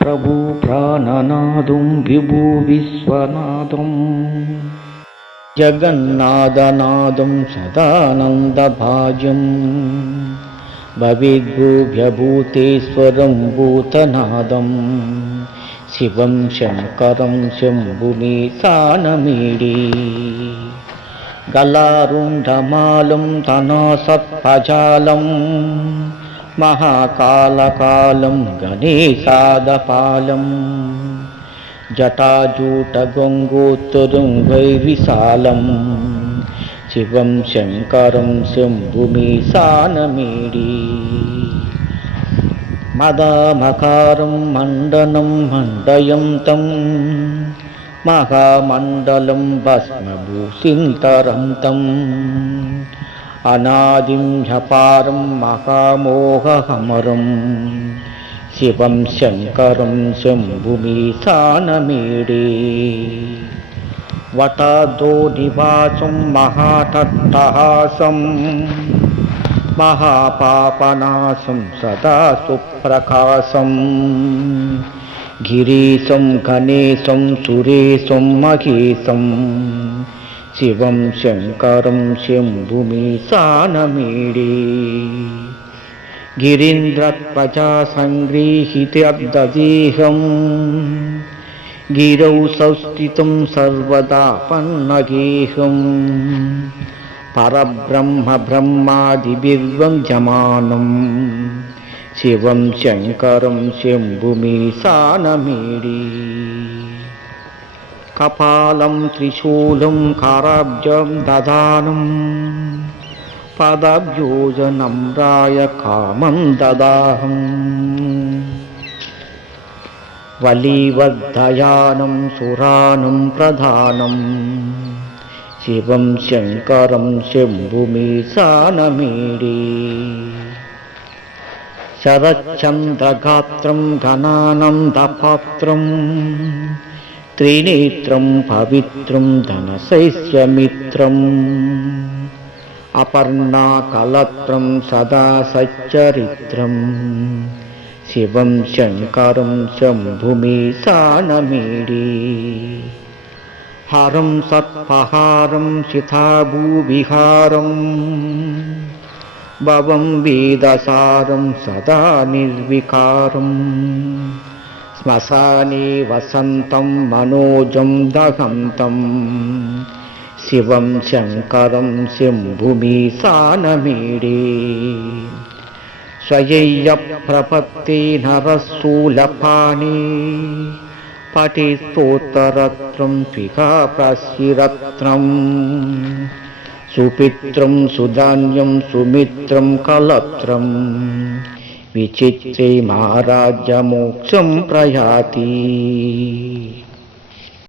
प्रभुप्राणनादुं विभुविश्वनादम् जगन्नादनादं सदानन्दभाजम् भविभूभ्यभूतेश्वरं भूतनादम्। शिवं शङ्करं शम्भुनिसानमे गलारुण्डमालं तनासत्पजालम् महाकालकालं गणेशादपालम् जटाजूटगङ्गोत्तरं वैरिशालं शिवं शङ्करं शम्भुमीशानमेडी मदामकारं मण्डनं मण्डयन्तं महामण्डलं भस्मभूषिन्तरं तम् अनादिं ह्यपारं महामोहमरुं शिवं शङ्करं शम्भुमीसानमीडे वटदो निवासं महातट्टहासं महापापनासं सदा सुप्रकाशम्। गिरीशं गणेशं सुरेशं महेशम्। శివం శంకరం శంభుమి సానమీడే. గిరీంద్రత్వచా సంగృహీత్యబ్దదేహం గిరౌ సంస్థితం సర్వదా పన్నగేహం. పరబ్రహ్మ బ్రహ్మాదిభిర్వంజమానం శివం శంకరం శంభుమి సానమీడి. कपालं त्रिशूलं काराब्जं ददानं। पदभ्योजनं राय कामं ददाहम् वलीवद्धयानं सुरानं प्रधानम् शिवं शङ्करं शम्भुमे शरच्छन्दगात्रं घनानन्दपात्रम् त्रिनेत्रं पवित्रं धनशैश्च मित्रम् अपर्णा सदा सच्चरित्रम्। शिवं शङ्करं च भूमे हरं सत्पहारं शिथाभूविहारम् भवं वेदसारं सदा निर्विकारम्। శ్మశానే వసంతం మనోజం దహంతం శివం శంకరం శంభుమీసానమీడే स्वयय्य प्रपत्ति नरशूलपाणि पठि स्तोत्ररत्रं पिहा प्रशिरत्रं सुपित्रं सुधान्यं सुमित्रं कलत्रम् विचित्र्ये महाराज्य प्रयाति।